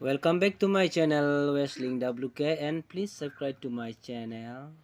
Welcome back to my channel Wrestling WK, and please subscribe to my channel.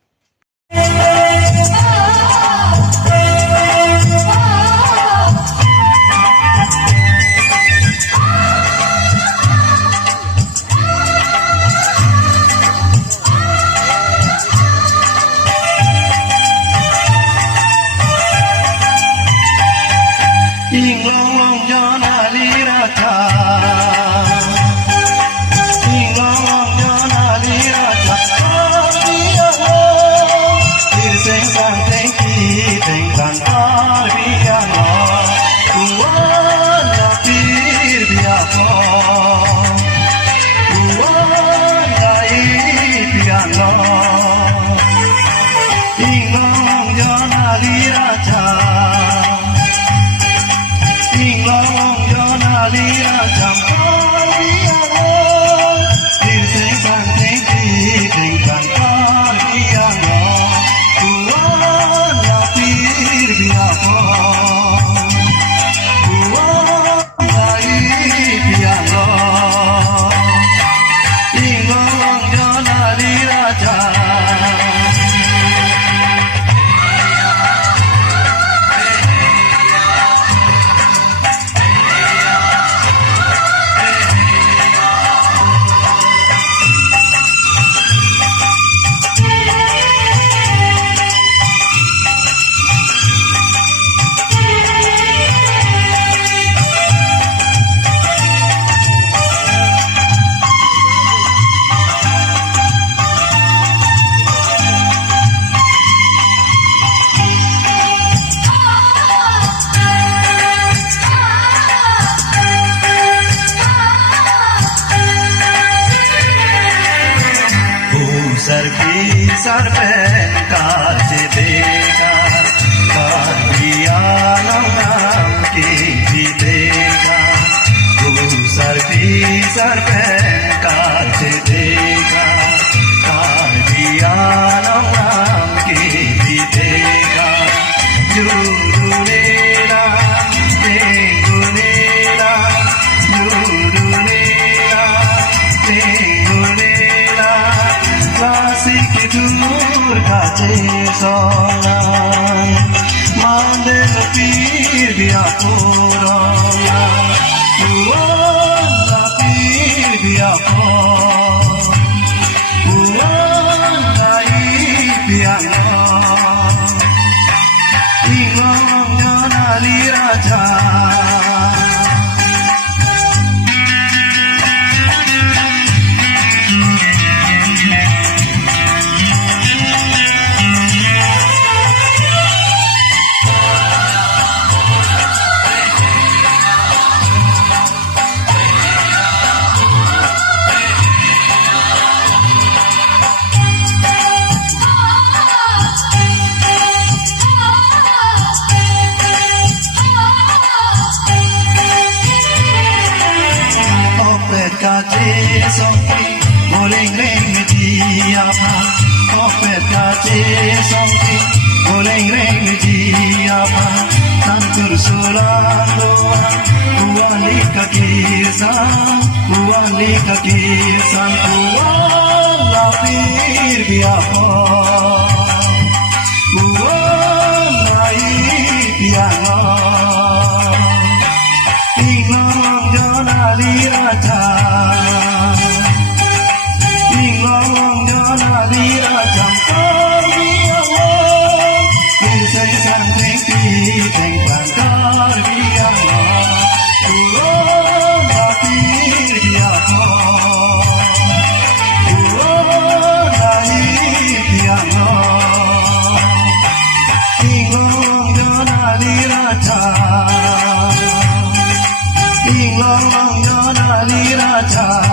Sir पे काज देगा नाम की भी देगा सर पे काज देगा नाम की भी देगा जुरुनेला तेंगुनेला जुरुनेला तेंगुनेला Klasik dur kace sonai mande pir biya korona uana pir biya uana biya ingong jana liraja kace songki boleh reng dia pa opet kace songki boleh reng dia pa tantur sulando uali kakirsan uali kakirsan uala pir dia pa uala dia ingong jana liraja Raja